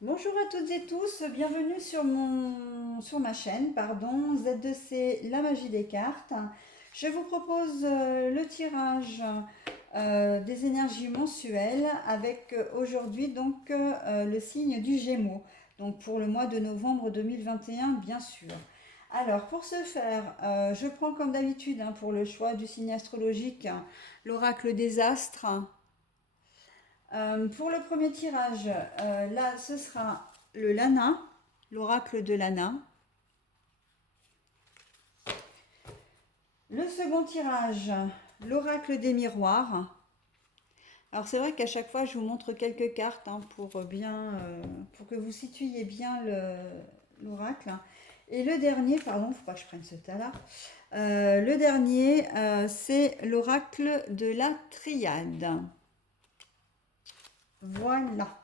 Bonjour à toutes et tous, bienvenue sur ma chaîne, pardon, Z2C, la magie des cartes. Je vous propose le tirage des énergies mensuelles avec aujourd'hui donc le signe du Gémeaux, donc pour le mois de novembre 2021 bien sûr. Alors pour ce faire, je prends comme d'habitude pour le choix du signe astrologique l'oracle des astres. Pour le premier tirage, là, ce sera le Lana, l'oracle de Lana. Le second tirage, l'oracle des miroirs. Alors c'est vrai qu'à chaque fois, je vous montre quelques cartes pour que vous situiez bien l'oracle. Et le dernier, pardon, il ne faut pas que je prenne ce tas-là. Le dernier, c'est l'oracle de la triade. Voilà.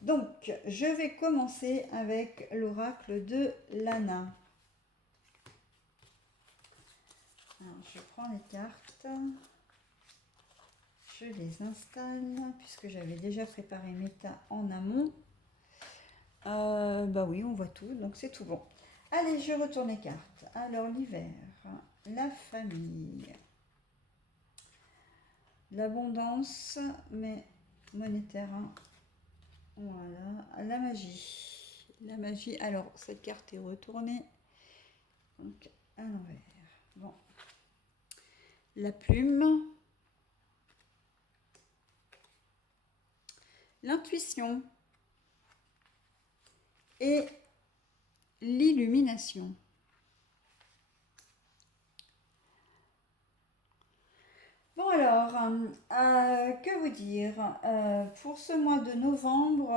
Donc, je vais commencer avec l'oracle de Lana. Alors, je prends les cartes, je les installe, puisque j'avais déjà préparé mes tas en amont. Bah oui, on voit tout, donc c'est tout bon. Allez, je retourne les cartes. Alors, l'hiver, la famille, l'abondance, mais monétaire. Voilà, la magie. La magie, alors, cette carte est retournée. Donc, à l'envers. Bon. La plume, l'intuition et l'illumination. Bon alors, que vous dire pour ce mois de novembre,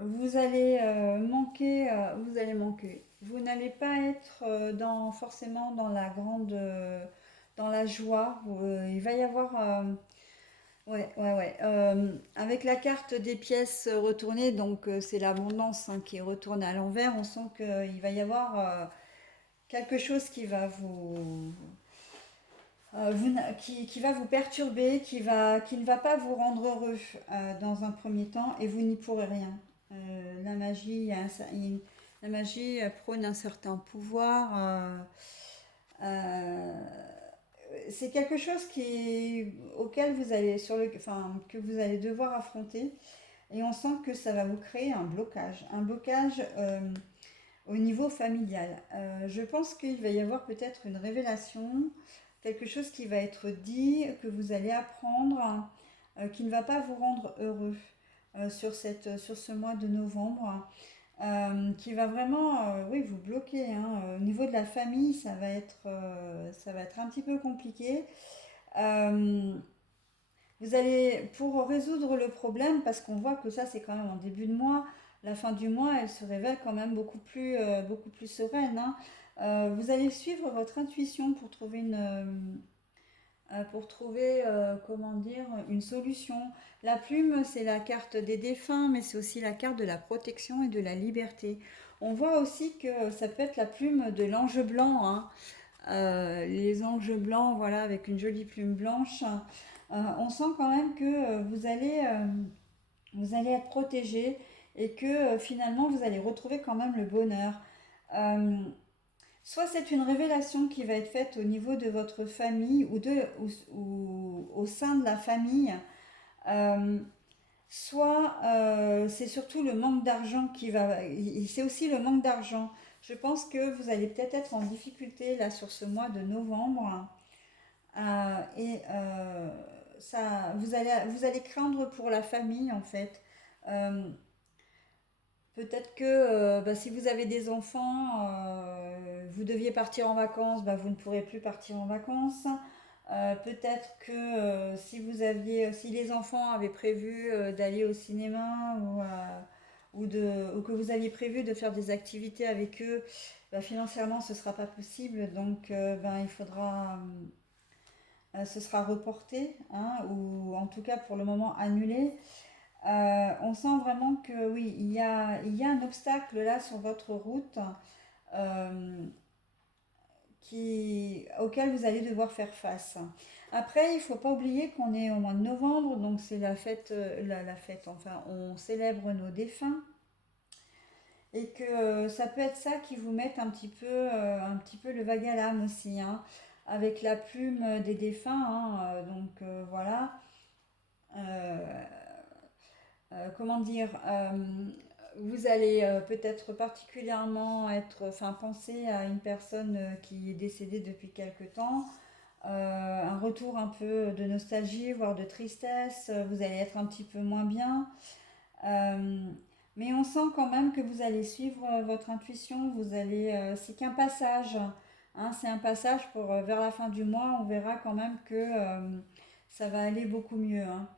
vous allez manquer, vous allez manquer. Vous n'allez pas être forcément dans la grande, dans la joie. Il va y avoir ouais, ouais, ouais. Avec la carte des pièces retournées, donc c'est l'abondance qui est retournée à l'envers, on sent qu'il va y avoir quelque chose qui va vous perturber, qui ne va pas vous rendre heureux dans un premier temps, et vous n'y pourrez rien. La magie, la magie prône un certain pouvoir. Euh, c'est quelque chose auquel que vous allez devoir affronter. Et on sent que ça va vous créer un blocage au niveau familial. Je pense qu'il va y avoir peut-être une révélation, quelque chose qui va être dit, que vous allez apprendre, qui ne va pas vous rendre heureux sur ce mois de novembre, qui va vraiment, oui, vous bloquer. Au niveau de la famille, ça va être un petit peu compliqué. Euh, Vous allez, pour résoudre le problème, parce qu'on voit que ça c'est quand même en début de mois, la fin du mois elle se révèle quand même beaucoup plus sereine. Vous allez suivre votre intuition pour trouver comment dire, une solution. La plume c'est la carte des défunts, mais c'est aussi la carte de la protection et de la liberté. On voit aussi que ça peut être la plume de l'ange blanc, hein. Les anges blancs, voilà, avec une jolie plume blanche. On sent quand même que vous allez être protégé et que finalement vous allez retrouver quand même le bonheur. Euh, Soit c'est une révélation qui va être faite au niveau de votre famille ou au sein de la famille, euh, soit c'est surtout le manque d'argent c'est aussi le manque d'argent. Je pense que vous allez peut-être être en difficulté là sur ce mois de novembre. Et vous allez craindre pour la famille en fait. Euh, Peut-être que si vous avez des enfants, vous deviez partir en vacances, vous ne pourrez plus partir en vacances. Peut-être que si les enfants avaient prévu d'aller au cinéma ou que vous aviez prévu de faire des activités avec eux, financièrement ce ne sera pas possible. Donc il faudra ce sera reporté, ou en tout cas pour le moment annulé. On sent vraiment que oui, il y a un obstacle là sur votre route, euh, auquel vous allez devoir faire face. Après, il ne faut pas oublier qu'on est au mois de novembre, donc c'est la fête, la fête, enfin, on célèbre nos défunts, et que ça peut être ça qui vous mette un petit peu le vague à l'âme aussi, hein, avec la plume des défunts, hein, voilà. Euh, comment dire, vous allez peut-être particulièrement enfin, penser à une personne qui est décédée depuis quelque temps, un retour un peu de nostalgie, voire de tristesse, vous allez être un petit peu moins bien. Euh, mais on sent quand même que vous allez suivre votre intuition, c'est qu'un passage, hein, c'est un passage pour vers la fin du mois, on verra quand même que ça va aller beaucoup mieux, hein.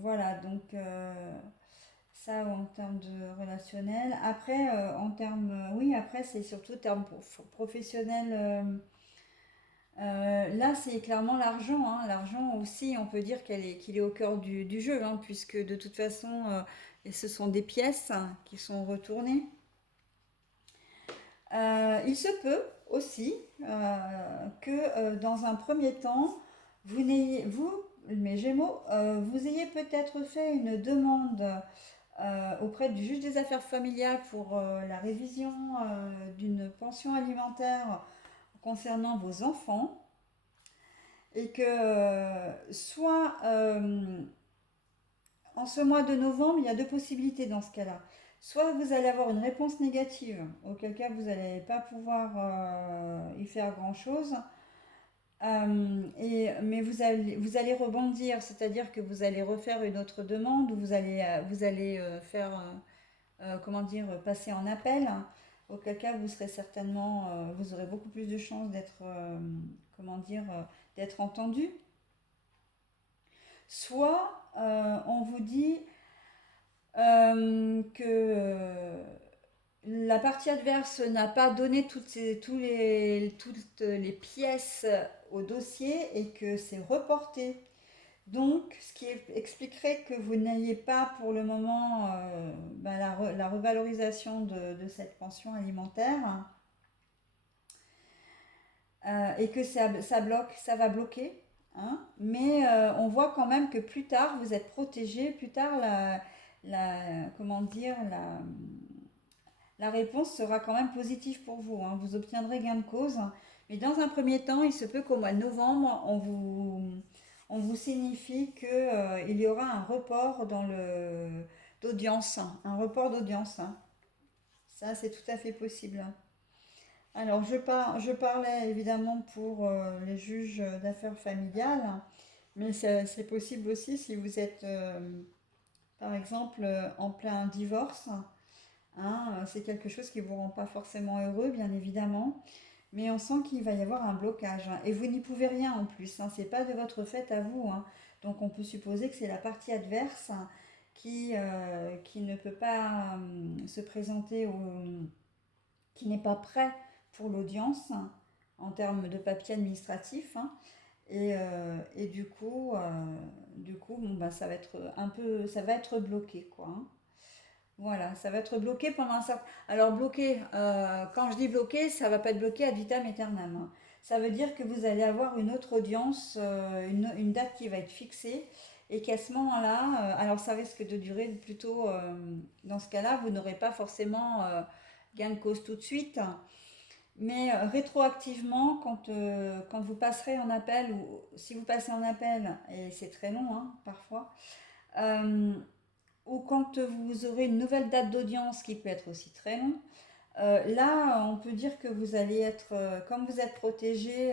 Voilà, ça en termes de relationnel. Après, oui, après c'est surtout en termes professionnels. Là, c'est clairement l'argent, hein. L'argent aussi, on peut dire qu'il est au cœur du jeu, hein, puisque de toute façon, ce sont des pièces qui sont retournées. Il se peut aussi que dans un premier temps, vous, mes Gémeaux, vous ayez peut-être fait une demande auprès du juge des affaires familiales pour la révision d'une pension alimentaire concernant vos enfants et que soit en ce mois de novembre, il y a deux possibilités dans ce cas-là. Soit vous allez avoir une réponse négative, auquel cas vous n'allez pas pouvoir y faire grand-chose, mais vous allez rebondir, c'est-à-dire que vous allez refaire une autre demande, ou vous allez faire, comment dire, passer en appel, auquel cas vous serez certainement, vous aurez beaucoup plus de chances d'être, comment dire, d'être entendu. Soit on vous dit que la partie adverse n'a pas donné toutes les pièces au dossier et que c'est reporté. Donc, ce qui expliquerait que vous n'ayez pas pour le moment la revalorisation de cette pension alimentaire et que ça va bloquer, hein. Mais on voit quand même que plus tard vous êtes protégé, plus tard comment dire, la réponse sera quand même positive pour vous, hein. Vous obtiendrez gain de cause. Mais dans un premier temps, il se peut qu'au mois de novembre, on vous signifie qu'il y aura un report d'audience. Un report d'audience, hein. Ça, c'est tout à fait possible. Alors, je parlais évidemment pour les juges d'affaires familiales, mais c'est possible aussi si vous êtes, par exemple, en plein divorce, hein, c'est quelque chose qui ne vous rend pas forcément heureux, bien évidemment, mais on sent qu'il va y avoir un blocage, hein, et vous n'y pouvez rien en plus, hein, c'est pas de votre fait à vous, hein. Donc on peut supposer que c'est la partie adverse qui ne peut pas se présenter, qui n'est pas prêt pour l'audience en termes de papier administratif, hein, et du coup bon, bah, ça va être bloqué, quoi, hein. Voilà, ça va être bloqué pendant un certain... Alors bloqué, quand je dis bloqué, ça va pas être bloqué ad vitam aeternam, hein. Ça veut dire que vous allez avoir une autre audience, une date qui va être fixée, et qu'à ce moment-là, alors ça risque de durer plutôt, dans ce cas-là, vous n'aurez pas forcément gain de cause tout de suite, mais rétroactivement, quand vous passerez en appel, ou si vous passez en appel, et c'est très long, hein, parfois, euh, ou quand vous aurez une nouvelle date d'audience qui peut être aussi très long, là, on peut dire que vous allez être, comme vous êtes protégé,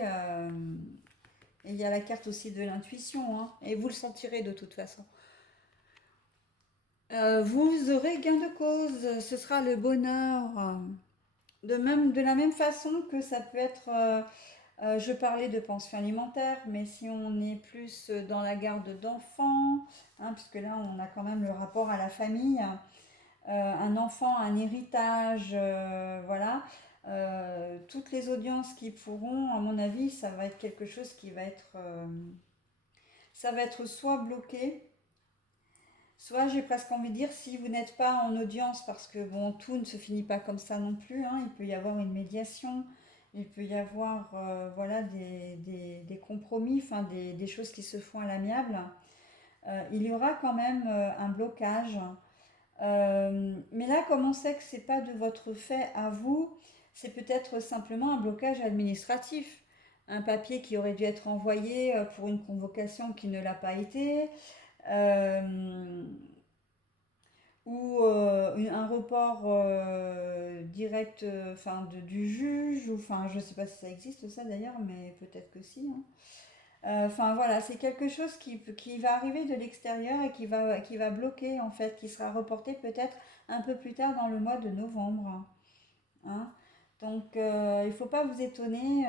et il y a la carte aussi de l'intuition, hein, et vous le sentirez de toute façon. Vous aurez gain de cause, ce sera le bonheur. De la même façon que ça peut être, je parlais de pension alimentaire, mais si on est plus dans la garde d'enfants, hein, puisque là on a quand même le rapport à la famille, un enfant, un héritage, voilà. Toutes les audiences qui pourront, à mon avis, ça va être quelque chose qui va être, ça va être soit bloqué, soit j'ai presque envie de dire si vous n'êtes pas en audience, parce que bon, tout ne se finit pas comme ça non plus, hein, il peut y avoir une médiation, il peut y avoir voilà, des compromis, enfin des choses qui se font à l'amiable. Il y aura quand même un blocage. Mais là, comme on sait que c'est pas de votre fait à vous, c'est peut-être simplement un blocage administratif. Un papier qui aurait dû être envoyé pour une convocation qui ne l'a pas été, euh, ou un report direct enfin, du juge, ou enfin je sais pas si ça existe ça d'ailleurs, mais peut-être que si. Hein. Enfin voilà, c'est quelque chose qui va arriver de l'extérieur et qui va bloquer en fait, qui sera reporté peut-être un peu plus tard dans le mois de novembre. Hein. Donc il ne faut pas vous étonner.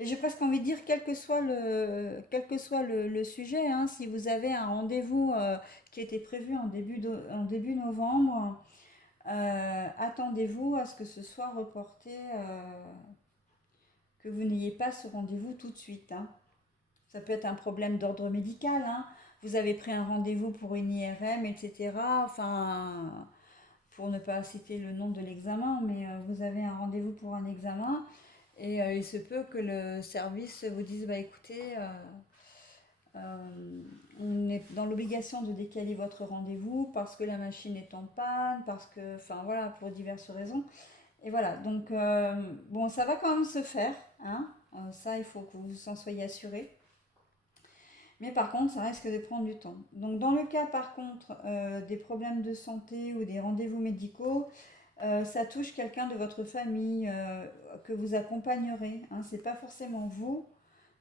Et j'ai presque envie de dire, quel que soit le sujet, hein, si vous avez un rendez-vous qui était prévu en début novembre, attendez-vous à ce que ce soit reporté, que vous n'ayez pas ce rendez-vous tout de suite. Hein. Ça peut être un problème d'ordre médical. Hein. Vous avez pris un rendez-vous pour une IRM, etc. Enfin, pour ne pas citer le nom de l'examen, mais vous avez un rendez-vous pour un examen et il se peut que le service vous dise bah écoutez, on est dans l'obligation de décaler votre rendez-vous parce que la machine est en panne, parce que, enfin voilà, pour diverses raisons. Et voilà, donc bon, ça va quand même se faire, hein. Ça, il faut que vous en soyez assurés. Mais par contre, ça risque de prendre du temps. Donc dans le cas par contre des problèmes de santé ou des rendez-vous médicaux, ça touche quelqu'un de votre famille que vous accompagnerez. Hein. C'est pas forcément vous,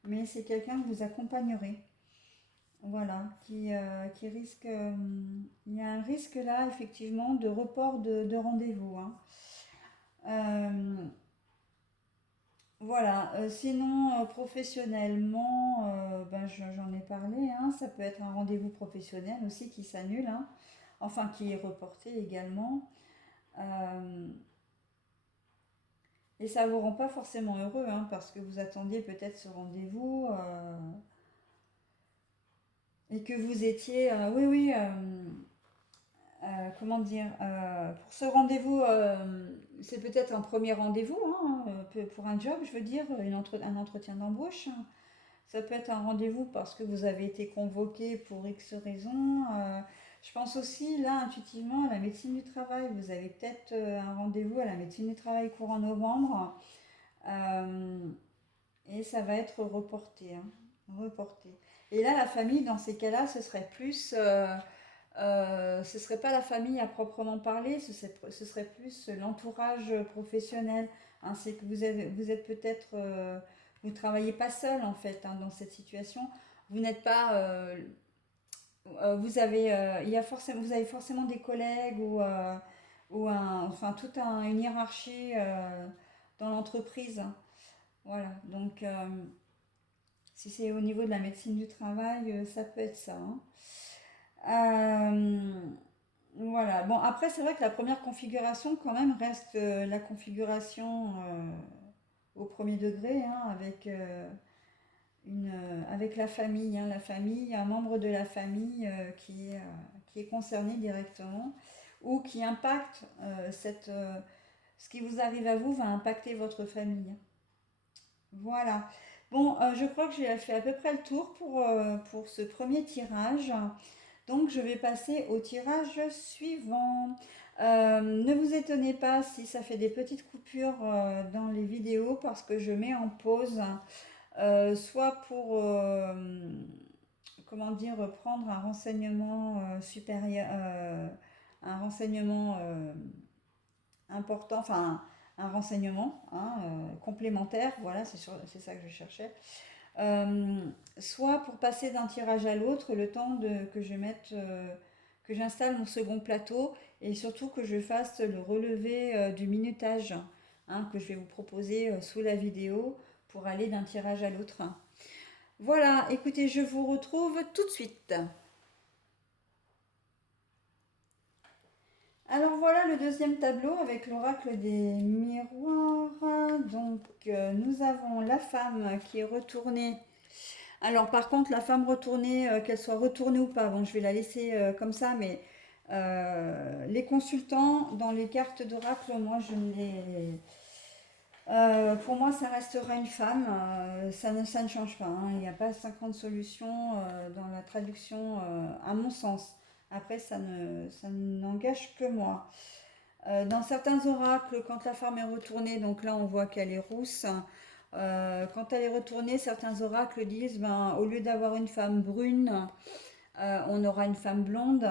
mais c'est quelqu'un que vous accompagnerez. Voilà, qui risque. Il y a un risque là, effectivement, de report de rendez-vous. Hein. Euh, voilà, sinon professionnellement, ben, j'en ai parlé, hein, ça peut être un rendez-vous professionnel aussi qui s'annule, hein, enfin qui est reporté également. Euh, et ça ne vous rend pas forcément heureux, hein, parce que vous attendiez peut-être ce rendez-vous et que vous étiez, oui, oui, comment dire, pour ce rendez-vous, c'est peut-être un premier rendez-vous hein, pour un job, je veux dire, un entretien d'embauche. Hein. Ça peut être un rendez-vous parce que vous avez été convoqué pour X raisons. Je pense aussi, là, intuitivement, à la médecine du travail. Vous avez peut-être un rendez-vous à la médecine du travail courant novembre. euh, et ça va être reporté. Hein, reporté. Et là, la famille, dans ces cas-là, ce serait plus... ce serait pas la famille à proprement parler, ce serait plus l'entourage professionnel. Hein, c'est que vous êtes peut-être, vous ne travaillez pas seul en fait hein, dans cette situation. Vous n'êtes pas, vous avez, vous avez forcément des collègues ou enfin une hiérarchie dans l'entreprise. Hein. Voilà, donc si c'est au niveau de la médecine du travail, ça peut être ça. Hein. Euh, voilà. Bon, après, c'est vrai que la première configuration, quand même, reste la configuration au premier degré, hein, avec la famille. Hein, la famille, un membre de la famille qui est concerné directement ou qui impacte ce qui vous arrive à vous va impacter votre famille. Voilà. Bon, je crois que j'ai fait à peu près le tour pour ce premier tirage. Donc je vais passer au tirage suivant. Ne vous étonnez pas si ça fait des petites coupures dans les vidéos parce que je mets en pause, soit pour, comment dire, prendre un renseignement supérieur, un renseignement important, enfin un renseignement hein, complémentaire, voilà, c'est ça que je cherchais. Euh, Soit pour passer d'un tirage à l'autre, le temps que je mette, que j'installe mon second plateau et surtout que je fasse le relevé du minutage hein, que je vais vous proposer sous la vidéo pour aller d'un tirage à l'autre. Voilà, écoutez, je vous retrouve tout de suite. Alors voilà le deuxième tableau avec l'oracle des miroirs. Donc nous avons la femme qui est retournée. Alors par contre, la femme retournée, qu'elle soit retournée ou pas, bon, je vais la laisser comme ça, mais les consultants dans les cartes d'oracle, moi Pour moi, ça restera une femme. Ça ne change pas, hein. Il n'y a pas 50 solutions dans la traduction, à mon sens. Après, ça n'engage que moi. Dans certains oracles, quand la femme est retournée, donc là on voit qu'elle est rousse. Quand elle est retournée, certains oracles disent, ben, au lieu d'avoir une femme brune, on aura une femme blonde.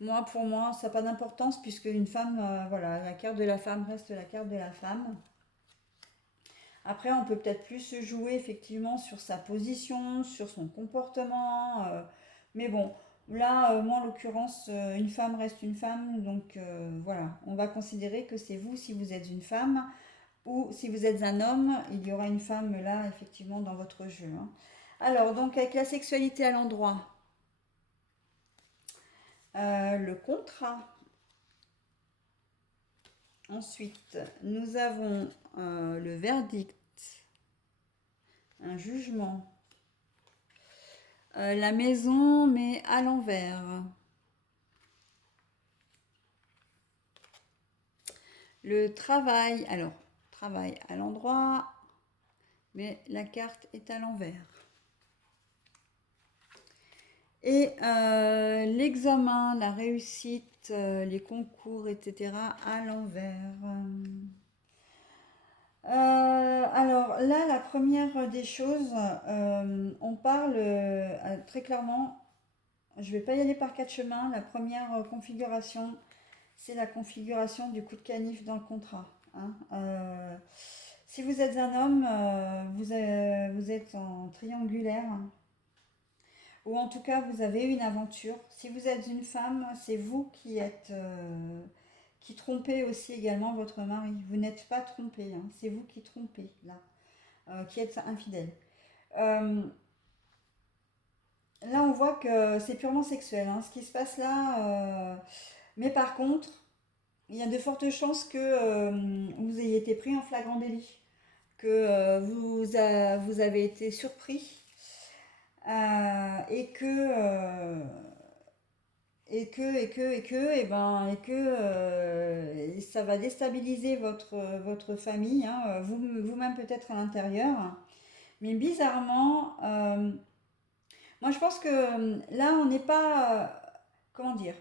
Moi, pour moi, ça n'a pas d'importance puisque une femme, voilà, la carte de la femme reste la carte de la femme. Après, on peut peut-être plus se jouer effectivement sur sa position, sur son comportement. Mais bon, là, moi en l'occurrence, une femme reste une femme. Donc voilà, on va considérer que c'est vous si vous êtes une femme. Ou si vous êtes un homme, il y aura une femme là, effectivement, dans votre jeu, hein. Alors, donc avec la sexualité à l'endroit, le contrat. Ensuite, nous avons le verdict, un jugement. La maison, mais à l'envers. Le travail, alors, travail à l'endroit, mais la carte est à l'envers. Et l'examen, la réussite, les concours, etc. à l'envers. Alors là, la première des choses, on parle très clairement, je ne vais pas y aller par quatre chemins. La première configuration, c'est la configuration du coup de canif dans le contrat, hein. Si vous êtes un homme, vous êtes en triangulaire, ou en tout cas vous avez une aventure. Si vous êtes une femme, c'est vous qui êtes qui trompez aussi également votre mari. Vous n'êtes pas trompé, hein, c'est vous qui trompez là, qui êtes infidèle. Euh, Là, on voit que c'est purement sexuel, hein, ce qui se passe là. Mais par contre, il y a de fortes chances que vous ayez été pris en flagrant délit, que vous avez été surpris et que ça va déstabiliser votre famille, hein, vous-même peut-être à l'intérieur. Mais bizarrement, moi je pense que là on n'est pas, comment dire,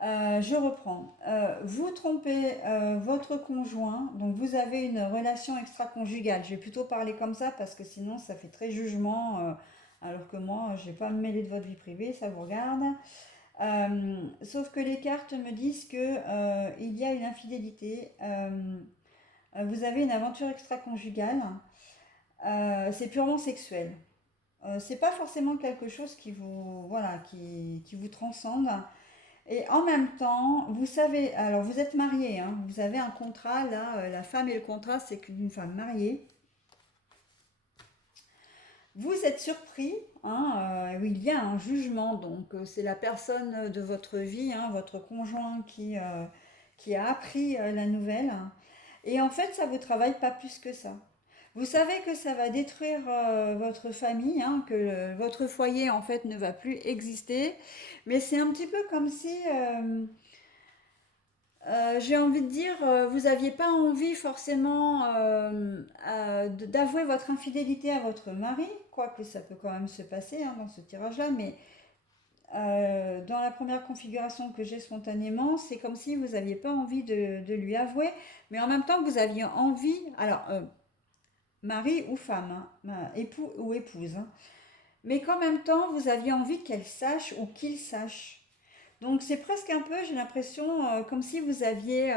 je reprends. Vous trompez votre conjoint, donc vous avez une relation extra-conjugale. Je vais plutôt parler comme ça parce que sinon ça fait très jugement, alors que moi je ne vais pas me mêler de votre vie privée, ça vous regarde. Sauf que les cartes me disent que il y a une infidélité. Vous avez une aventure extra-conjugale. C'est purement sexuel. C'est pas forcément quelque chose qui vous, voilà, qui vous transcende. Et en même temps, vous savez, alors vous êtes marié, hein, vous avez un contrat, là, la femme et le contrat, c'est qu'une femme mariée. Vous êtes surpris, hein, oui, il y a un jugement, donc c'est la personne de votre vie, hein, votre conjoint qui a appris la nouvelle. Et en fait, ça ne vous travaille pas plus que ça. Vous savez que ça va détruire votre famille, hein, que votre foyer en fait ne va plus exister, mais c'est un petit peu comme si j'ai envie de dire, vous n'aviez pas envie forcément d'avouer votre infidélité à votre mari, quoique ça peut quand même se passer, hein, dans ce tirage-là, mais dans la première configuration que j'ai spontanément, c'est comme si vous n'aviez pas envie de lui avouer, mais en même temps vous aviez envie, alors mari ou femme, hein, époux ou épouse, hein, mais qu'en même temps vous aviez envie qu'elle sache ou qu'il sache. Donc c'est presque un peu, j'ai l'impression, comme si vous aviez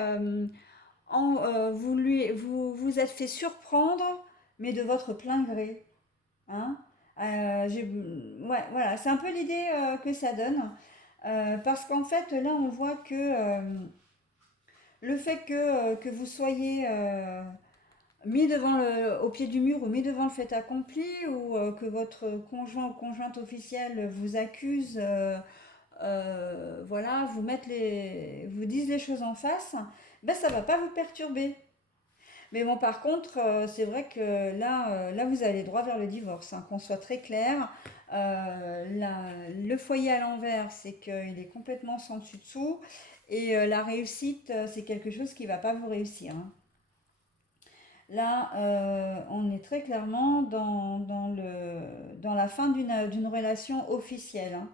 vous êtes fait surprendre, mais de votre plein gré, hein. Ouais, voilà, c'est un peu l'idée que ça donne. Parce qu'en fait, là, on voit que le fait que vous soyez mis au pied du mur ou mis devant le fait accompli, ou que votre conjoint ou conjointe officielle vous accuse, voilà, vous disent les choses en face, ben ça va pas vous perturber. Mais bon, par contre, c'est vrai que là, vous allez droit vers le divorce, hein, qu'on soit très clair. Le foyer à l'envers, c'est qu'il est complètement sans dessus-dessous. Et la réussite, c'est quelque chose qui ne va pas vous réussir, hein. Là, on est très clairement dans la fin d'une relation officielle, hein.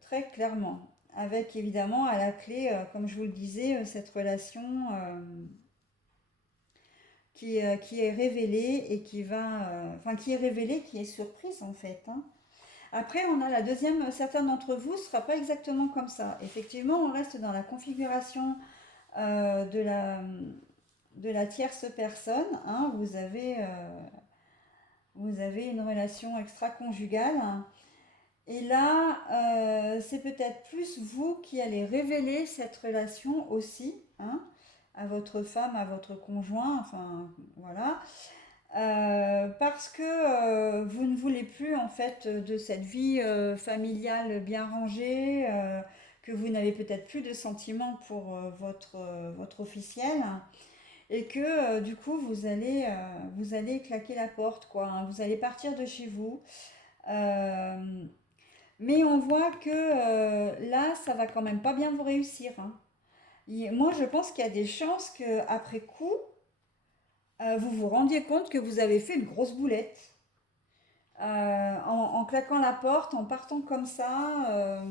Très clairement. Avec évidemment à la clé, comme je vous le disais, cette relation qui est révélée et enfin qui est révélée, qui est surprise en fait, hein. Après, on a la deuxième, certains d'entre vous, ce ne sera pas exactement comme ça. Effectivement, on reste dans la configuration euh, de la, de la tierce personne, hein. Vous avez une relation extra-conjugale. Et là, c'est peut-être plus vous qui allez révéler cette relation aussi, hein, à votre femme, à votre conjoint, enfin voilà. Parce que vous ne voulez plus en fait de cette vie familiale bien rangée, que vous n'avez peut-être plus de sentiments pour votre officiel, et que du coup vous allez claquer la porte, quoi, hein. Vous allez partir de chez vous. Euh, mais on voit que là, ça va quand même pas bien vous réussir, hein. Moi, je pense qu'il y a des chances que après coup, vous vous rendiez compte que vous avez fait une grosse boulette. En claquant la porte, en partant comme ça,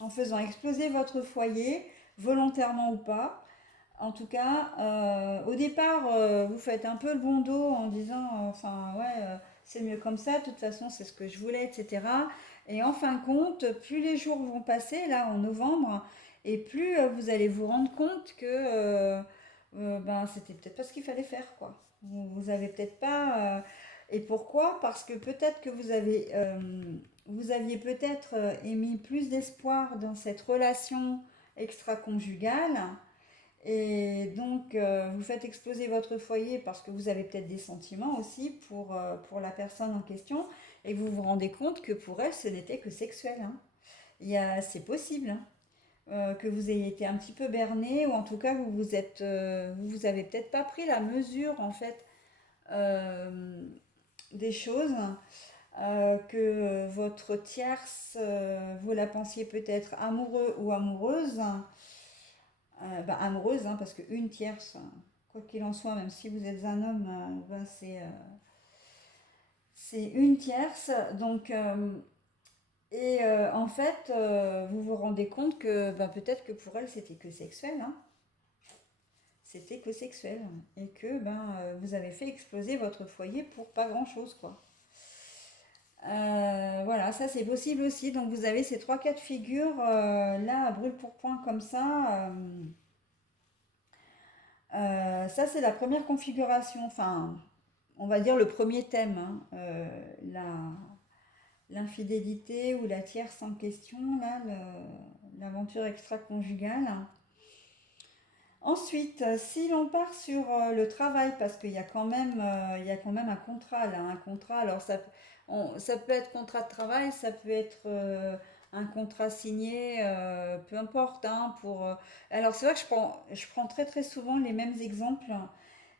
en faisant exploser votre foyer, volontairement ou pas. En tout cas, au départ, vous faites un peu le bon dos en disant, enfin, ouais, c'est mieux comme ça, de toute façon, c'est ce que je voulais, etc. Et en fin de compte, plus les jours vont passer, là, en novembre, et plus vous allez vous rendre compte que ben, c'était peut-être pas ce qu'il fallait faire, quoi. Vous avez peut-être pas. Et pourquoi? Parce que peut-être que vous aviez peut-être émis plus d'espoir dans cette relation extra-conjugale et donc, vous faites exploser votre foyer parce que vous avez peut-être des sentiments aussi pour la personne en question et vous vous rendez compte que pour elle, ce n'était que sexuel, hein. C'est possible, hein, que vous ayez été un petit peu berné ou en tout cas vous avez peut-être pas pris la mesure en fait euh, des choses, que votre tierce, vous la pensiez peut-être amoureux ou amoureuse, bah, amoureuse, hein, parce qu'une tierce, quoi qu'il en soit, même si vous êtes un homme, ben, c'est une tierce. Donc, en fait, vous vous rendez compte que ben, peut-être que pour elle, c'était que sexuel, hein. C'était que sexuel. Et que ben, vous avez fait exploser votre foyer pour pas grand-chose, quoi. Voilà, ça c'est possible aussi. Donc vous avez ces trois cas de figure là à brûle pour point comme ça. Ça c'est la première configuration. Enfin, on va dire le premier thème, hein, l'infidélité ou la tierce en question, là, l'aventure extra-conjugale. Ensuite, si l'on part sur le travail, parce qu'il y a quand même un contrat là, un contrat. Alors ça peut être contrat de travail, ça peut être un contrat signé, peu importe, hein, alors c'est vrai que je prends très très souvent les mêmes exemples,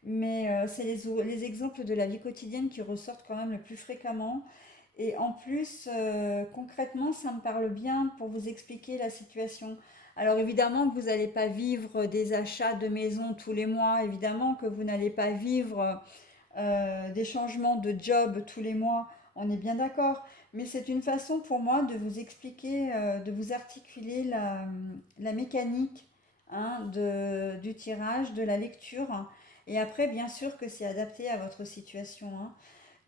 mais c'est les exemples de la vie quotidienne qui ressortent quand même le plus fréquemment. Et en plus, concrètement, ça me parle bien pour vous expliquer la situation. Alors évidemment que vous n'allez pas vivre des achats de maison tous les mois, évidemment que vous n'allez pas vivre des changements de job tous les mois, on est bien d'accord. Mais c'est une façon pour moi de vous expliquer, de vous articuler la mécanique, hein, du tirage, de la lecture. Et après, bien sûr que c'est adapté à votre situation, hein.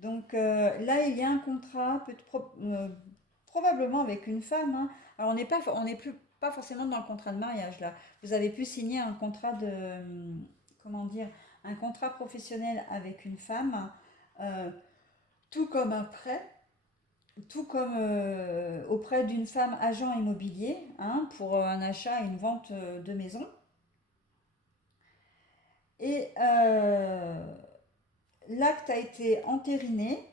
Donc là, il y a un contrat, probablement avec une femme, hein. Alors on n'est plus pas forcément dans le contrat de mariage là. Vous avez pu signer un contrat comment dire, un contrat professionnel avec une femme, euh, tout comme un prêt, tout comme auprès d'une femme agent immobilier, hein, pour un achat et une vente de maison. Et l'acte a été entériné.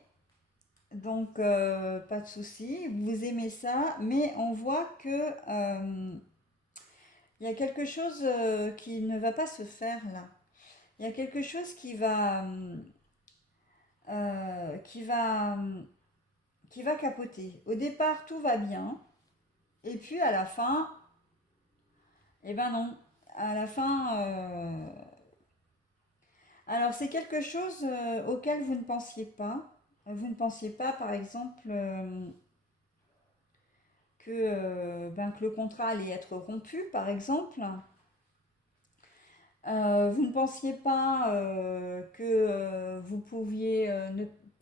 Donc, pas de souci, vous aimez ça, mais on voit que il y a quelque chose qui ne va pas se faire là. Il y a quelque chose euh, qui va, qui va capoter. Au départ, tout va bien, et puis à la fin, eh ben non. À la fin, Alors, c'est quelque chose auquel vous ne pensiez pas. Vous ne pensiez pas, par exemple, que le contrat allait être rompu, par exemple. Vous ne pensiez pas que vous pouviez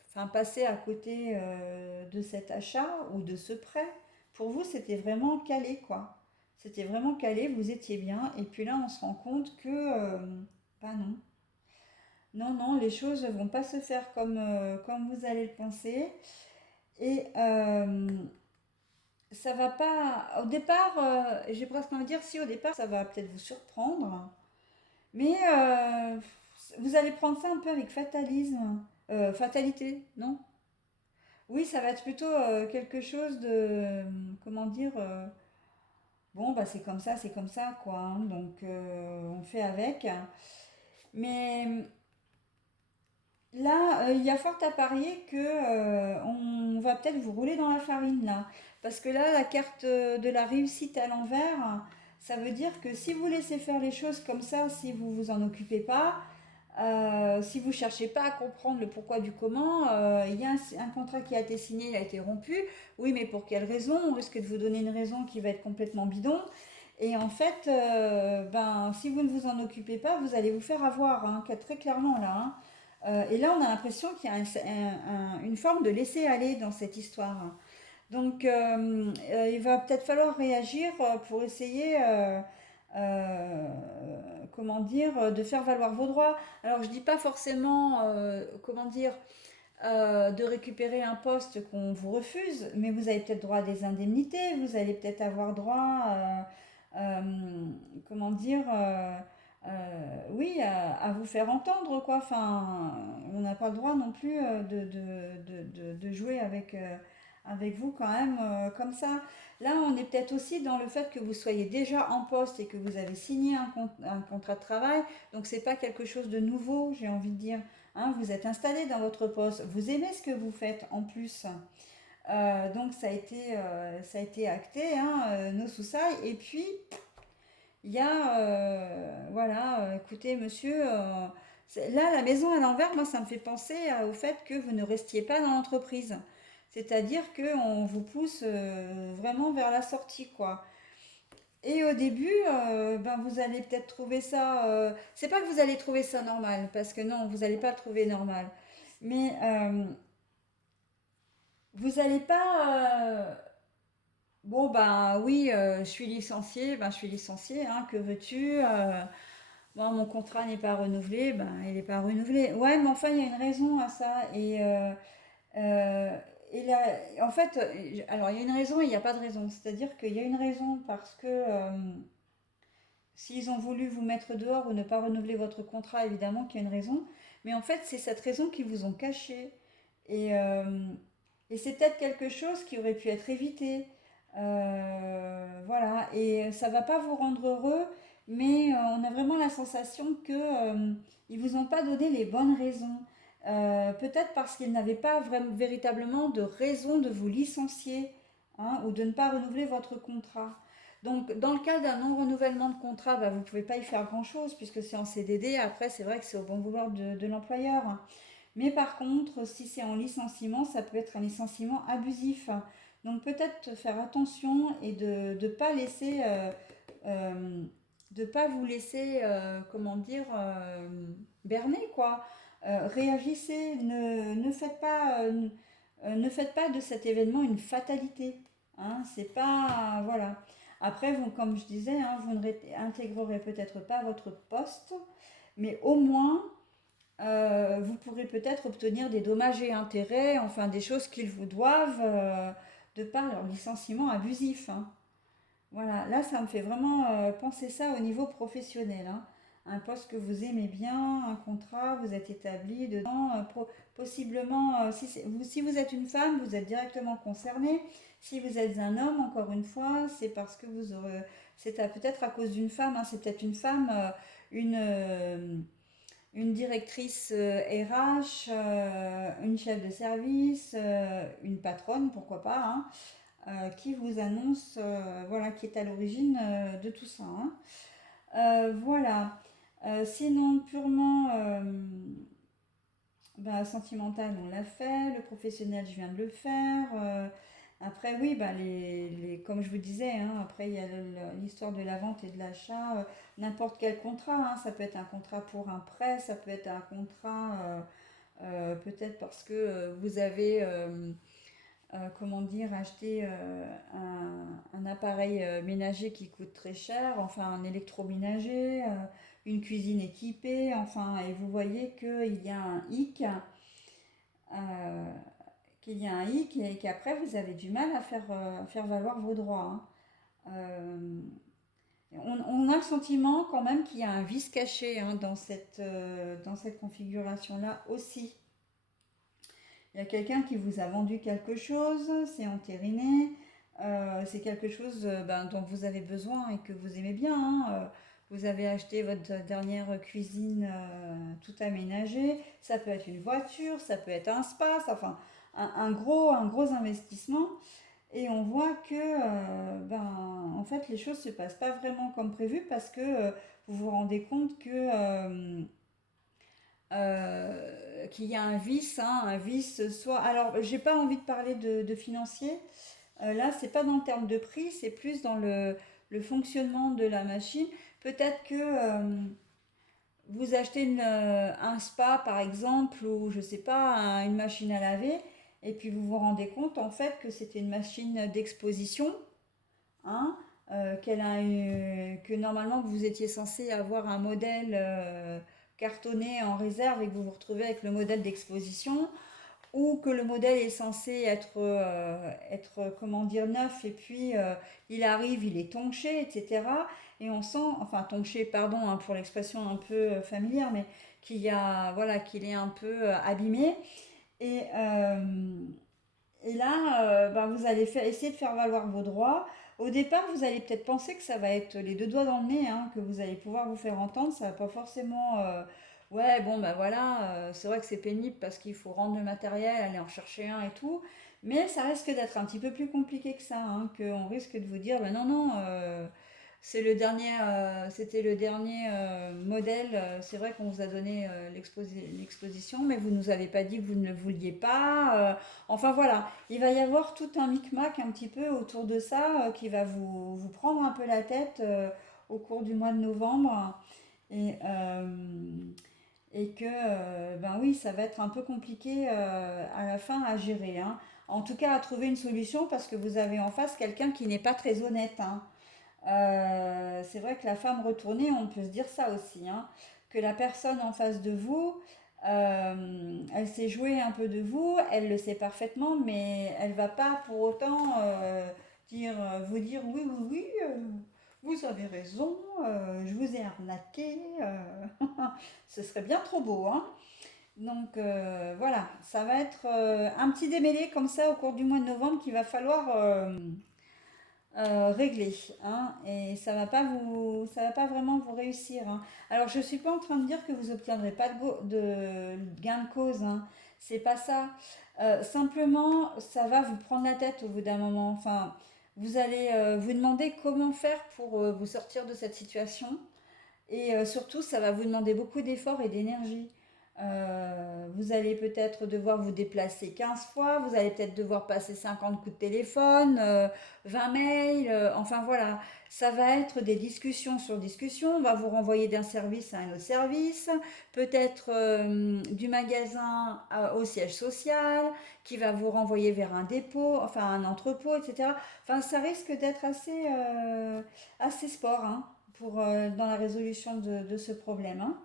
enfin, passer à côté de cet achat ou de ce prêt. Pour vous, c'était vraiment calé, quoi. C'était vraiment calé, vous étiez bien. Et puis là, on se rend compte que, bah non. Non, non, les choses ne vont pas se faire comme vous allez le penser. Et ça va pas. Au départ, j'ai presque envie de dire, si au départ, ça va peut-être vous surprendre. Mais vous allez prendre ça un peu avec fatalisme. Fatalité, non? Oui, ça va être plutôt quelque chose de, comment dire, bon, bah c'est comme ça, quoi, hein. Donc on fait avec. Mais là, il y a fort à parier que on va peut-être vous rouler dans la farine, là. Parce que là, la carte de la réussite à l'envers, ça veut dire que si vous laissez faire les choses comme ça, si vous vous en occupez pas, si vous ne cherchez pas à comprendre le pourquoi du comment, il y a un contrat qui a été signé, il a été rompu. Oui, mais pour quelle raison? On risque de vous donner une raison qui va être complètement bidon. Et en fait, ben, si vous ne vous en occupez pas, vous allez vous faire avoir, hein, très clairement là, hein. Et là, on a l'impression qu'il y a une forme de laisser aller dans cette histoire. Donc, il va peut-être falloir réagir pour essayer, euh, comment dire, de faire valoir vos droits. Alors, je dis pas forcément, comment dire, de récupérer un poste qu'on vous refuse, mais vous avez peut-être droit à des indemnités, vous allez peut-être avoir droit, euh, comment dire, oui, à vous faire entendre, quoi. Enfin, on n'a pas le droit non plus de jouer avec vous quand même comme ça. Là, on est peut-être aussi dans le fait que vous soyez déjà en poste et que vous avez signé un contrat de travail, donc c'est pas quelque chose de nouveau, j'ai envie de dire. Hein, vous êtes installé dans votre poste, vous aimez ce que vous faites en plus. Donc ça a été acté, hein, nos sous-sailles. Et puis, il y a, voilà, écoutez, monsieur, là, la maison à l'envers, moi, ça me fait penser au fait que vous ne restiez pas dans l'entreprise. C'est-à-dire qu'on vous pousse vraiment vers la sortie, quoi. Et au début, ben vous allez peut-être trouver ça. C'est pas que vous allez trouver ça normal, parce que non, vous n'allez pas le trouver normal. Mais vous n'allez pas. Bon, ben oui, je suis licenciée, ben je suis licenciée, hein, que veux-tu? Bon, mon contrat n'est pas renouvelé, ben il n'est pas renouvelé. Ouais, mais enfin, il y a une raison à ça. Euh, et là, en fait, alors il y a une raison et il n'y a pas de raison. C'est-à-dire qu'il y a une raison parce que. S'ils ont voulu vous mettre dehors ou ne pas renouveler votre contrat, évidemment qu'il y a une raison. Mais en fait, c'est cette raison qu'ils vous ont cachée. Et, euh, et c'est peut-être quelque chose qui aurait pu être évité. Voilà. Et ça ne va pas vous rendre heureux, mais on a vraiment la sensation que ils vous ont pas donné les bonnes raisons. Peut-être parce qu'ils n'avaient pas vraiment, véritablement de raison de vous licencier, hein, ou de ne pas renouveler votre contrat. Donc, dans le cas d'un non-renouvellement de contrat, bah, vous ne pouvez pas y faire grand-chose puisque c'est en CDD. Après, c'est vrai que c'est au bon vouloir de l'employeur. Mais par contre, si c'est en licenciement, ça peut être un licenciement abusif. Donc, peut-être faire attention et de ne pas laisser, de pas vous laisser, comment dire, berner, quoi. Réagissez, ne faites pas de cet événement une fatalité. Hein, c'est pas, voilà. Après, vous, comme je disais, hein, vous ne intégrerez peut-être pas votre poste, mais au moins, vous pourrez peut-être obtenir des dommages et intérêts, enfin des choses qu'ils vous doivent, de par leur licenciement abusif, hein. Voilà, là, ça me fait vraiment penser ça au niveau professionnel, hein. Un poste que vous aimez bien, un contrat, vous êtes établi dedans. Possiblement, si vous êtes une femme, vous êtes directement concerné. Si vous êtes un homme, encore une fois, c'est parce que vous aurez, peut-être à cause d'une femme, hein, c'est peut-être une femme, une, euh, une directrice RH, une chef de service, une patronne, pourquoi pas, hein, qui vous annonce, voilà, qui est à l'origine de tout ça, hein. Voilà. Sinon, purement bah, sentimental, on l'a fait. Le professionnel, je viens de le faire. Après, oui, bah, comme je vous disais, hein, après, il y a l'histoire de la vente et de l'achat. N'importe quel contrat, hein, ça peut être un contrat pour un prêt, ça peut être un contrat peut-être parce que vous avez, comment dire, acheté un appareil ménager qui coûte très cher, enfin un électroménager, une cuisine équipée, enfin, et vous voyez euh, qu'il y a un hic et qu'après vous avez du mal à faire valoir vos droits, hein. On a le sentiment quand même qu'il y a un vice caché, hein, dans cette configuration-là aussi. Il y a quelqu'un qui vous a vendu quelque chose, c'est entériné, c'est quelque chose ben, dont vous avez besoin et que vous aimez bien, hein. Vous avez acheté votre dernière cuisine tout aménagée, ça peut être une voiture, ça peut être un spa, enfin un gros investissement. Et on voit que ben, en fait, les choses ne se passent pas vraiment comme prévu parce que vous vous rendez compte que qu'il y a un vice, hein, un vice soit. Alors, j'ai pas envie de parler de financier. Là, c'est pas dans le terme de prix, c'est plus dans le fonctionnement de la machine. Peut-être que vous achetez un spa, par exemple, ou je sais pas, une machine à laver, et puis vous vous rendez compte en fait que c'était une machine d'exposition, hein, que normalement vous étiez censé avoir un modèle cartonné en réserve et que vous vous retrouvez avec le modèle d'exposition, ou que le modèle est censé être comment dire, neuf, et puis il arrive, il est tonché, etc. Et on sent, enfin tonché, pardon hein, pour l'expression un peu familière, mais voilà, qu'il est un peu abîmé. Et, là, ben, vous allez essayer de faire valoir vos droits. Au départ, vous allez peut-être penser que ça va être les deux doigts dans le nez, hein, que vous allez pouvoir vous faire entendre. Ça va pas forcément. Ouais, bon, ben voilà, c'est vrai que c'est pénible parce qu'il faut rendre le matériel, aller en chercher un et tout. Mais ça risque d'être un petit peu plus compliqué que ça, hein, qu'on risque de vous dire, ben non, non, c'était le dernier modèle. C'est vrai qu'on vous a donné l'exposition, mais vous nous avez pas dit que vous ne le vouliez pas. Enfin voilà, il va y avoir tout un micmac un petit peu autour de ça qui va vous prendre un peu la tête au cours du mois de novembre. Et, que, ben oui, ça va être un peu compliqué à la fin à gérer, hein. En tout cas, à trouver une solution parce que vous avez en face quelqu'un qui n'est pas très honnête, hein. C'est vrai que la femme retournée, on peut se dire ça aussi, hein, que la personne en face de vous, elle sait jouer un peu de vous, elle le sait parfaitement, mais elle va pas pour autant vous dire oui, oui, oui, vous avez raison, je vous ai arnaqué. Ce serait bien trop beau, hein. Donc voilà, ça va être un petit démêlé comme ça au cours du mois de novembre qu'il va falloir régler, hein, et ça va pas vraiment vous réussir, hein. Alors je suis pas en train de dire que vous obtiendrez pas de gain de cause, hein. C'est pas ça. Simplement, ça va vous prendre la tête au bout d'un moment. Enfin, vous allez vous demander comment faire pour vous sortir de cette situation. Et surtout, ça va vous demander beaucoup d'efforts et d'énergie. Vous allez peut-être devoir vous déplacer 15 fois, vous allez peut-être devoir passer 50 coups de téléphone, 20 mails, enfin voilà. Ça va être des discussions sur discussions, on va vous renvoyer d'un service à un autre service, peut-être du magasin au siège social, qui va vous renvoyer vers un dépôt, enfin un entrepôt, etc. Enfin, ça risque d'être assez sport, hein, dans la résolution de ce problème, hein.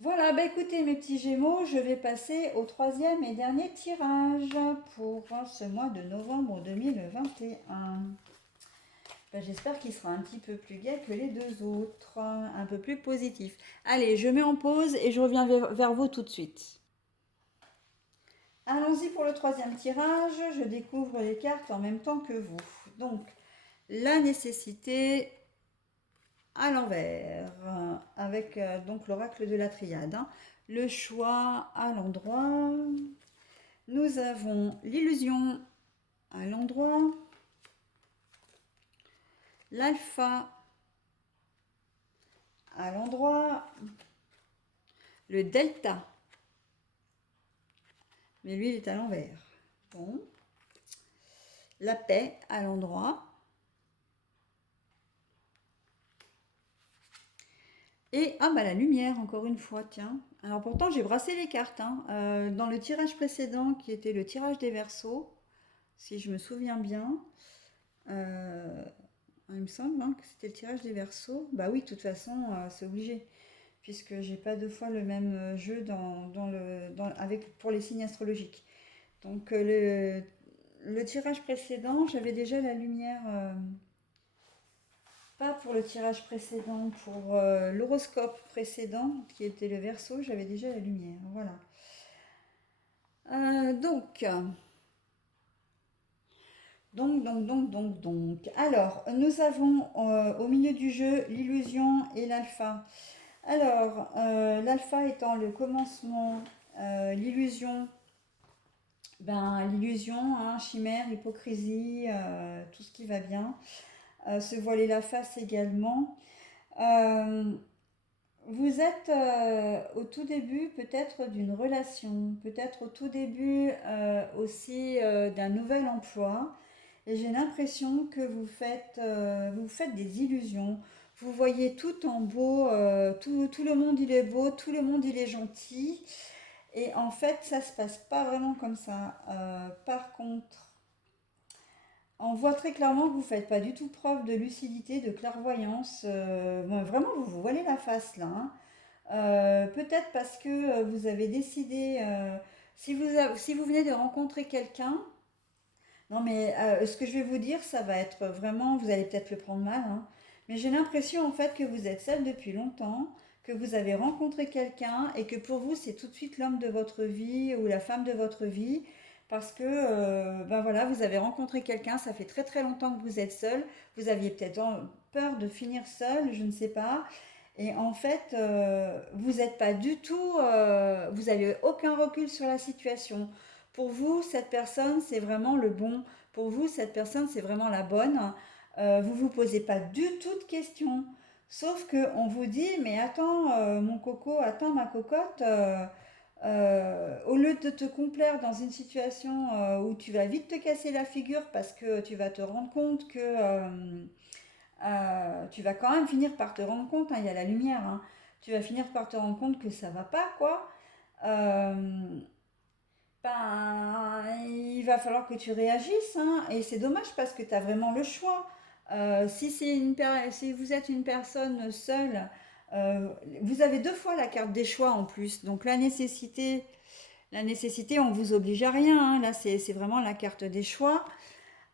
Voilà, bah écoutez mes petits Gémeaux, je vais passer au troisième et dernier tirage pour ce mois de novembre 2021. Bah, j'espère qu'il sera un petit peu plus gai que les deux autres, un peu plus positif. Allez, je mets en pause et je reviens vers vous tout de suite. Allons-y pour le troisième tirage, je découvre les cartes en même temps que vous. Donc, la nécessité à l'envers, avec donc l'oracle de la triade, hein. Le choix à l'endroit. Nous avons l'illusion à l'endroit. L'alpha à l'endroit, le delta. Mais lui, il est à l'envers. Bon. La paix à l'endroit. Et, ah bah la lumière, encore une fois, tiens. Alors pourtant, j'ai brassé les cartes. Hein. Dans le tirage précédent, qui était le tirage des Verseaux, si je me souviens bien, euh, il me semble hein, que c'était le tirage des Verseaux. Bah oui, de toute façon, c'est obligé. Puisque j'ai pas deux fois le même jeu pour les signes astrologiques. Donc le tirage précédent, j'avais déjà la lumière, pas pour le tirage précédent, pour l'horoscope précédent, qui était le Verseau, j'avais déjà la lumière. Voilà. Donc, Alors, nous avons au milieu du jeu l'illusion et l'alpha. Alors, l'alpha étant le commencement, l'illusion, l'illusion, hein, chimère, hypocrisie, tout ce qui va bien. Se voiler la face également. Euh, Vous êtes au tout début peut-être d'une relation, peut-être au tout début aussi d'un nouvel emploi. Et j'ai l'impression que vous faites des illusions. Vous voyez tout en beau, tout le monde il est beau, tout le monde il est gentil. Et en fait, ça se passe pas vraiment comme ça. Par contre, on voit très clairement que vous ne faites pas du tout preuve de lucidité, de clairvoyance. Bon, vraiment, vous vous voilez la face là. Hein. Peut-être parce que vous avez décidé, si vous venez de rencontrer quelqu'un, non mais ce que je vais vous dire, ça va être vraiment, vous allez peut-être le prendre mal, hein, mais j'ai l'impression en fait que vous êtes seul depuis longtemps, que vous avez rencontré quelqu'un et que pour vous c'est tout de suite l'homme de votre vie ou la femme de votre vie, parce que ben voilà, vous avez rencontré quelqu'un, ça fait très très longtemps que vous êtes seul, vous aviez peut-être peur de finir seul, je ne sais pas, et en fait, vous n'êtes pas du tout, vous n'avez aucun recul sur la situation. Pour vous, cette personne, c'est vraiment le bon. Pour vous, cette personne, c'est vraiment la bonne. Vous ne vous posez pas du tout de questions. Sauf que on vous dit, mais attends, mon coco, attends, ma cocotte, au lieu de te complaire dans une situation où tu vas vite te casser la figure parce que tu vas te rendre compte que tu vas quand même finir par te rendre compte, hein, il y a la lumière, hein, tu vas finir par te rendre compte que ça va pas, quoi. Euh, il va falloir que tu réagisses, hein, et c'est dommage parce que tu as vraiment le choix. Si vous êtes une personne seule, euh, vous avez deux fois la carte des choix en plus. Donc la nécessité, on vous oblige à rien. Hein. Là, c'est vraiment la carte des choix.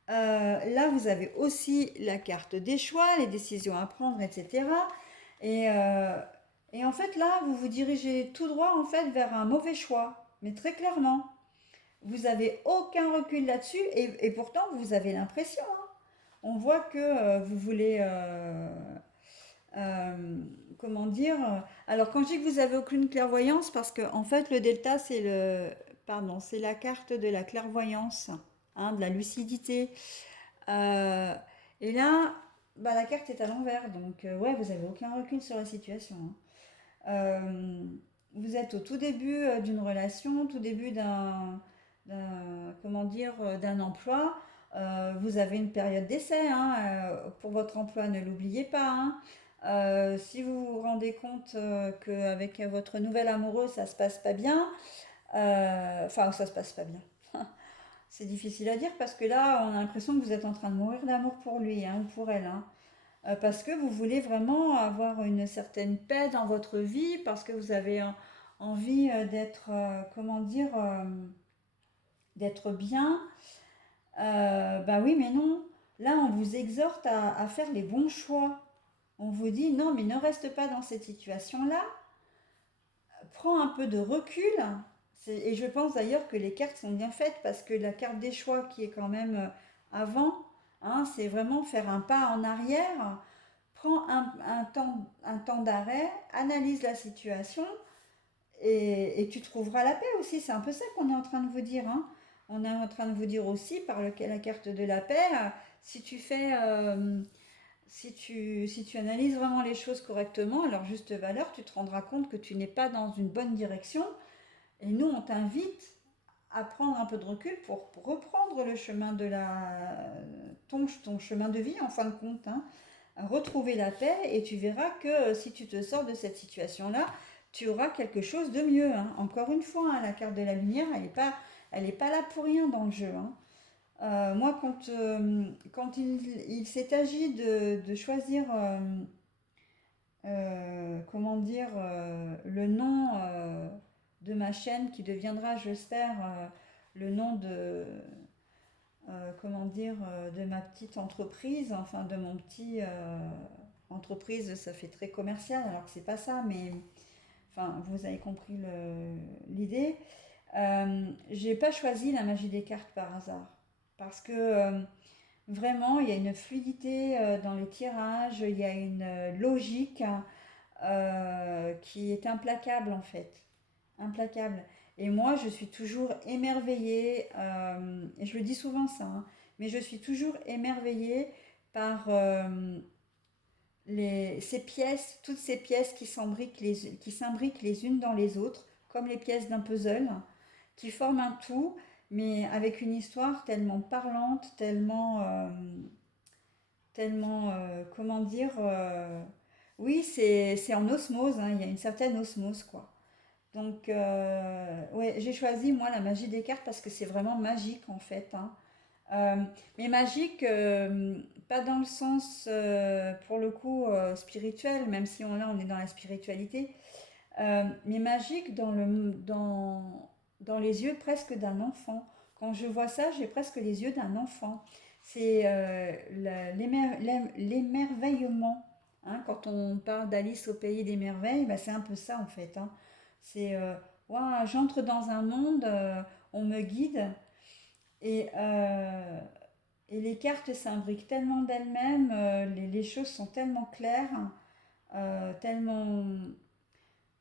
Là, vous avez aussi la carte des choix, les décisions à prendre, etc. Et, euh, et en fait, là, vous vous dirigez tout droit en fait vers un mauvais choix, mais très clairement. Vous avez aucun recul là-dessus et pourtant vous avez l'impression. Hein. On voit que vous voulez, euh, comment dire. Alors quand je dis que vous avez aucune clairvoyance, parce que en fait le delta c'est la carte de la clairvoyance, hein, de la lucidité. Euh, et là, bah, la carte est à l'envers, donc ouais, vous avez aucun recul sur la situation. Hein. Vous êtes au tout début d'une relation, au tout début comment dire, d'un emploi. Vous avez une période d'essai hein, pour votre emploi, ne l'oubliez pas. Hein. Si vous vous rendez compte qu'avec votre nouvel amoureux, ça se passe pas bien, enfin, ça se passe pas bien. C'est difficile à dire parce que là, on a l'impression que vous êtes en train de mourir d'amour pour lui hein, ou pour elle. Hein. Parce que vous voulez vraiment avoir une certaine paix dans votre vie, parce que vous avez envie d'être, comment dire, d'être bien. Bah oui, mais non. Là, on vous exhorte à faire les bons choix. On vous dit non, mais ne reste pas dans cette situation-là. Prends un peu de recul. Et je pense d'ailleurs que les cartes sont bien faites parce que la carte des choix qui est quand même avant, hein, c'est vraiment faire un pas en arrière. Prends un temps d'arrêt, analyse la situation et tu trouveras la paix aussi. C'est un peu ça qu'on est en train de vous dire. Hein. On est en train de vous dire aussi par la carte de la paix, si tu fais si tu analyses vraiment les choses correctement, à leur juste valeur, tu te rendras compte que tu n'es pas dans une bonne direction. Et nous, on t'invite à prendre un peu de recul pour reprendre le chemin de ton chemin de vie, en fin de compte, hein, retrouver la paix, et tu verras que si tu te sors de cette situation-là, tu auras quelque chose de mieux, hein. Encore une fois, hein, la carte de la lumière, elle est pas là pour rien dans le jeu, hein. Moi, quand il s'est agi de choisir, comment dire, le nom de ma chaîne qui deviendra, j'espère, le nom comment dire, de ma petite entreprise, enfin de mon petit entreprise, ça fait très commercial alors que c'est pas ça, mais enfin vous avez compris l'idée. J'ai pas choisi la magie des cartes par hasard parce que vraiment il y a une fluidité dans les tirages, il y a une logique qui est implacable en fait, implacable. Et moi, je suis toujours émerveillée, et je le dis souvent ça, hein, mais je suis toujours émerveillée par ces pièces, toutes ces pièces qui s'imbriquent les unes dans les autres, comme les pièces d'un puzzle, qui forment un tout, mais avec une histoire tellement parlante, tellement, comment dire, oui, c'est en osmose, hein, il y a une certaine osmose, quoi. Donc, ouais, j'ai choisi, moi, la magie des cartes parce que c'est vraiment magique, en fait, hein. Euh, mais magique, pas dans le sens, pour le coup, spirituel, même si là, on est dans la spiritualité, mais magique dans les yeux presque d'un enfant. Quand je vois ça, j'ai presque les yeux d'un enfant. C'est l'émerveillement, hein. Quand on parle d'Alice au pays des merveilles, bah, c'est un peu ça en fait, hein. C'est ouah, j'entre dans un monde, on me guide, et, euh, et les cartes s'imbriquent tellement d'elles-mêmes, les choses sont tellement claires, tellement.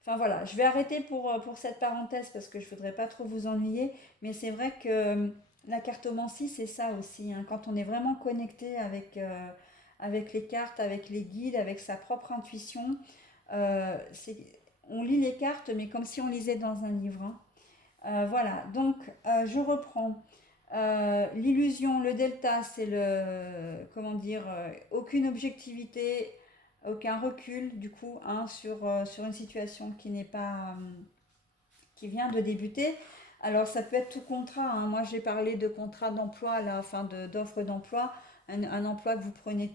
Enfin voilà, je vais arrêter pour cette parenthèse parce que je ne voudrais pas trop vous ennuyer, mais c'est vrai que la cartomancie, c'est ça aussi, hein. Quand on est vraiment connecté avec les cartes, avec les guides, avec sa propre intuition, euh, c'est- on lit les cartes, mais comme si on lisait dans un livre, hein. Voilà, donc je reprends. L'illusion, le delta, c'est comment dire, aucune objectivité, aucun recul, du coup, hein, sur une situation qui n'est pas, qui vient de débuter. Alors, ça peut être tout contrat, hein. Moi, j'ai parlé de contrat d'emploi, là, enfin, d'offre d'emploi. Un emploi que vous prenez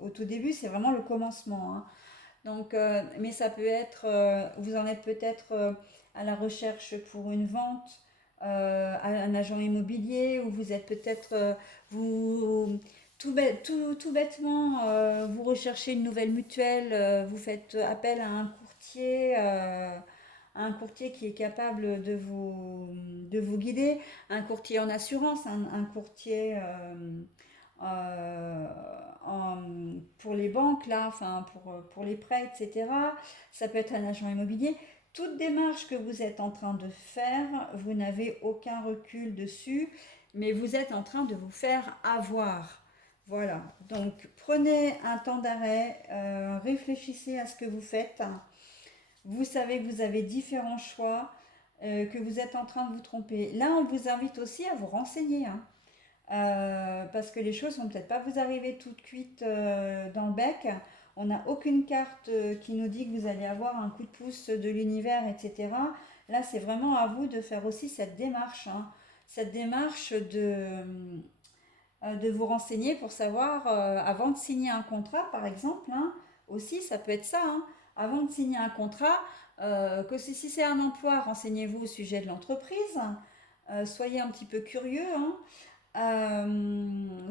au tout début, c'est vraiment le commencement, hein. Donc, mais ça peut être, vous en êtes peut-être à la recherche pour une vente, à un agent immobilier, ou vous êtes peut-être, vous, tout bêtement, vous recherchez une nouvelle mutuelle, vous faites appel à un courtier qui est capable de vous guider, un courtier en assurance, un courtier euh, pour les banques, là, enfin pour les prêts, etc. Ça peut être un agent immobilier. Toute démarche que vous êtes en train de faire, vous n'avez aucun recul dessus, mais vous êtes en train de vous faire avoir. Voilà, donc prenez un temps d'arrêt, réfléchissez à ce que vous faites. Vous savez que vous avez différents choix, que vous êtes en train de vous tromper. Là, on vous invite aussi à vous renseigner, hein. Parce que les choses vont peut-être pas vous arriver toutes cuites dans le bec. On n'a aucune carte qui nous dit que vous allez avoir un coup de pouce de l'univers, etc. Là, c'est vraiment à vous de faire aussi cette démarche, hein. Cette démarche de vous renseigner pour savoir, avant de signer un contrat, par exemple, hein, aussi, ça peut être ça, hein. Avant de signer un contrat, que si c'est un emploi, renseignez-vous au sujet de l'entreprise. Soyez un petit peu curieux, hein.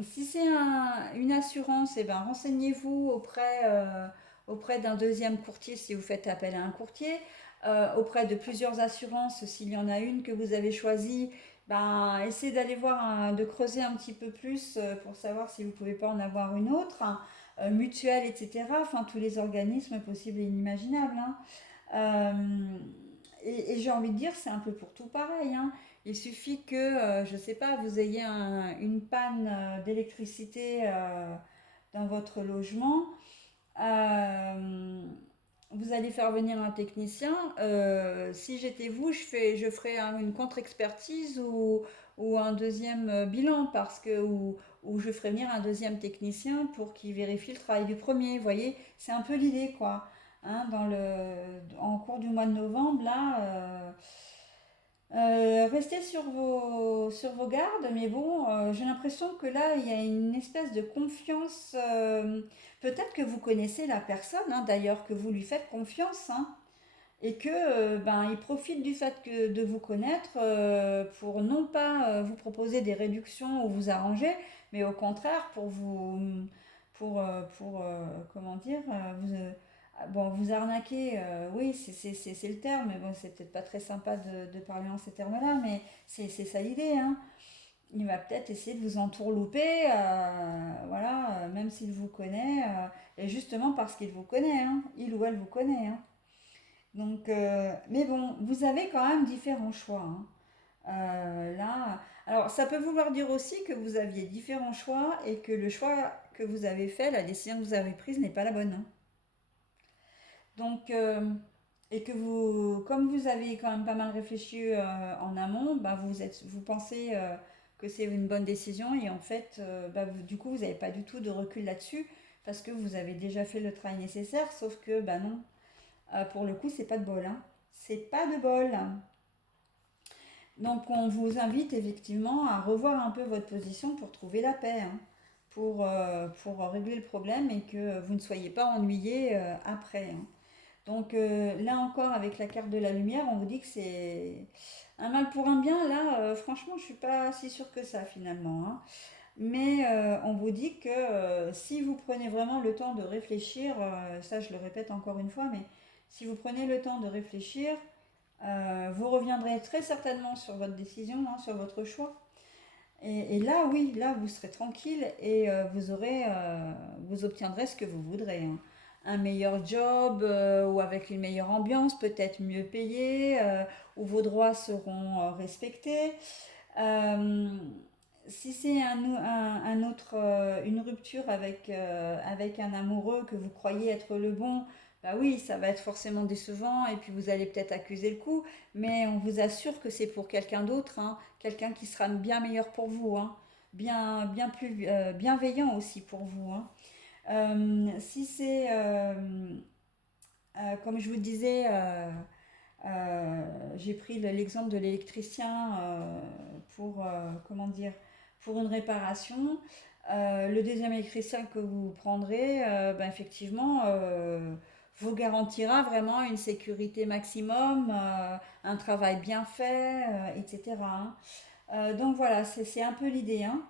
Si c'est une assurance, eh ben, renseignez-vous auprès d'un deuxième courtier si vous faites appel à un courtier, auprès de plusieurs assurances s'il y en a une que vous avez choisie, ben, essayez d'aller voir, de creuser un petit peu plus pour savoir si vous ne pouvez pas en avoir une autre, hein, mutuelle, etc. Enfin, tous les organismes possibles et inimaginables, hein. Euh, et j'ai envie de dire, c'est un peu pour tout pareil, hein. Il suffit que, je ne sais pas, vous ayez une panne d'électricité dans votre logement. Euh, Vous allez faire venir un technicien. Si j'étais vous, je ferais une contre-expertise ou un deuxième bilan ou je ferais venir un deuxième technicien pour qu'il vérifie le travail du premier. Vous voyez, c'est un peu l'idée, quoi. Hein, en cours du mois de novembre, là, restez sur vos gardes, mais bon, j'ai l'impression que là, il y a une espèce de confiance. Peut-être que vous connaissez la personne, hein, d'ailleurs, que vous lui faites confiance, hein, et que ben, il profite du fait de vous connaître pour non pas vous proposer des réductions ou vous arranger, mais au contraire comment dire, bon, vous arnaquer, oui, c'est le terme, mais bon, c'est peut-être pas très sympa de parler en ces termes-là, mais c'est ça l'idée, hein. Il va peut-être essayer de vous entourlouper, voilà, même s'il vous connaît, et justement parce qu'il vous connaît, hein, il ou elle vous connaît, hein. Donc, mais bon, vous avez quand même différents choix, hein. Là, alors ça peut vouloir dire aussi que vous aviez différents choix et que le choix que vous avez fait, la décision que vous avez prise n'est pas la bonne, hein. Donc, et que comme vous avez quand même pas mal réfléchi en amont, bah vous pensez que c'est une bonne décision et en fait, bah du coup, vous n'avez pas du tout de recul là-dessus parce que vous avez déjà fait le travail nécessaire, sauf que, bah non, pour le coup, c'est pas de bol, hein. C'est pas de bol. Donc, on vous invite effectivement à revoir un peu votre position pour trouver la paix, hein, pour régler le problème et que vous ne soyez pas ennuyé après, hein. Donc là encore, avec la carte de la lumière, on vous dit que c'est un mal pour un bien. Là, franchement, je suis pas si sûre que ça finalement, hein. Mais on vous dit que si vous prenez vraiment le temps de réfléchir, ça je le répète encore une fois, mais si vous prenez le temps de réfléchir, vous reviendrez très certainement sur votre décision, hein, sur votre choix. Et là, oui, là, vous serez tranquille et vous obtiendrez ce que vous voudrez, hein. Un meilleur job ou avec une meilleure ambiance, peut-être mieux payé, où vos droits seront respectés. Euh, Si c'est une rupture avec un amoureux que vous croyez être le bon, bah oui, ça va être forcément décevant et puis vous allez peut-être accuser le coup, mais on vous assure que c'est pour quelqu'un d'autre, hein, quelqu'un qui sera bien meilleur pour vous, hein, bien plus bienveillant aussi pour vous, hein. Si c'est, comme je vous disais, j'ai pris l'exemple de l'électricien comment dire, pour une réparation. Le deuxième électricien que vous prendrez, ben effectivement, vous garantira vraiment une sécurité maximum, un travail bien fait, etc., hein. Donc voilà, c'est un peu l'idée, hein.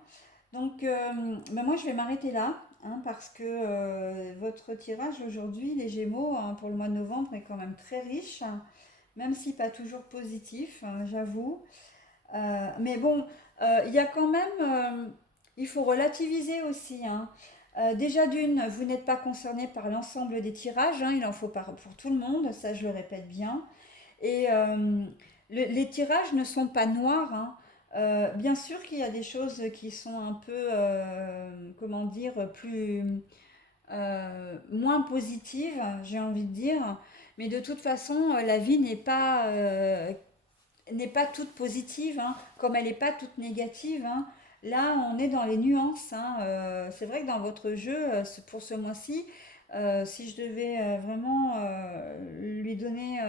Donc ben moi je vais m'arrêter là, hein, parce que votre tirage aujourd'hui, les Gémeaux, hein, pour le mois de novembre, est quand même très riche, hein, même si pas toujours positif, j'avoue. Mais bon, il y a quand même, il faut relativiser aussi, hein. Déjà d'une, vous n'êtes pas concerné par l'ensemble des tirages, hein, il en faut pour tout le monde, ça je le répète bien. Et les tirages ne sont pas noirs, hein. Bien sûr qu'il y a des choses qui sont un peu, comment dire, moins positives, j'ai envie de dire. Mais de toute façon, la vie n'est pas toute positive, hein, comme elle n'est pas toute négative, hein. Là, on est dans les nuances, hein. C'est vrai que dans votre jeu, pour ce mois-ci, si je devais vraiment lui donner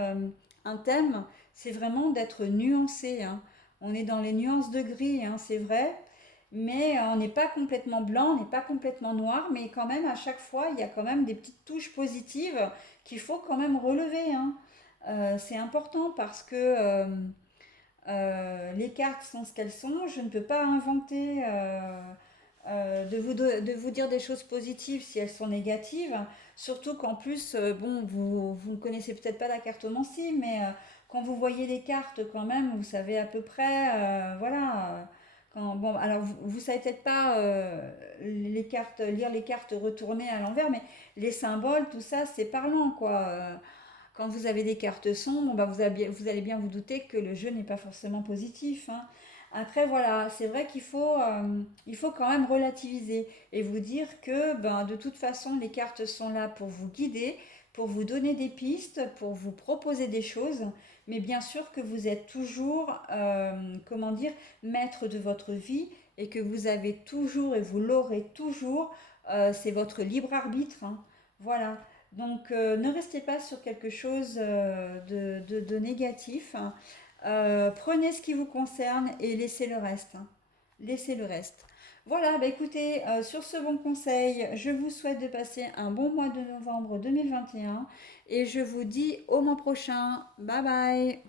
un thème, c'est vraiment d'être nuancé, hein. On est dans les nuances de gris, hein, c'est vrai, mais on n'est pas complètement blanc, on n'est pas complètement noir, mais quand même, à chaque fois, il y a quand même des petites touches positives qu'il faut quand même relever, hein. C'est important parce que les cartes sont ce qu'elles sont. Je ne peux pas inventer de vous dire des choses positives si elles sont négatives. Surtout qu'en plus, bon, vous ne connaissez peut-être pas la cartomancie, mais quand vous voyez les cartes, quand même, vous savez à peu près, voilà. Bon, alors vous savez peut-être pas les cartes, lire les cartes retournées à l'envers, mais les symboles, tout ça, c'est parlant, quoi. Quand vous avez des cartes sombres, bah vous allez bien vous douter que le jeu n'est pas forcément positif, hein. Après, voilà, c'est vrai il faut quand même relativiser et vous dire que ben, de toute façon, les cartes sont là pour vous guider, pour vous donner des pistes, pour vous proposer des choses, mais bien sûr que vous êtes toujours, comment dire, maître de votre vie et que vous avez toujours et vous l'aurez toujours, c'est votre libre arbitre, hein. Voilà. Donc, ne restez pas sur quelque chose de négatif, hein. Prenez ce qui vous concerne et laissez le reste, hein. Laissez le reste. Voilà, bah écoutez, sur ce bon conseil, je vous souhaite de passer un bon mois de novembre 2021 et je vous dis au mois prochain. Bye bye.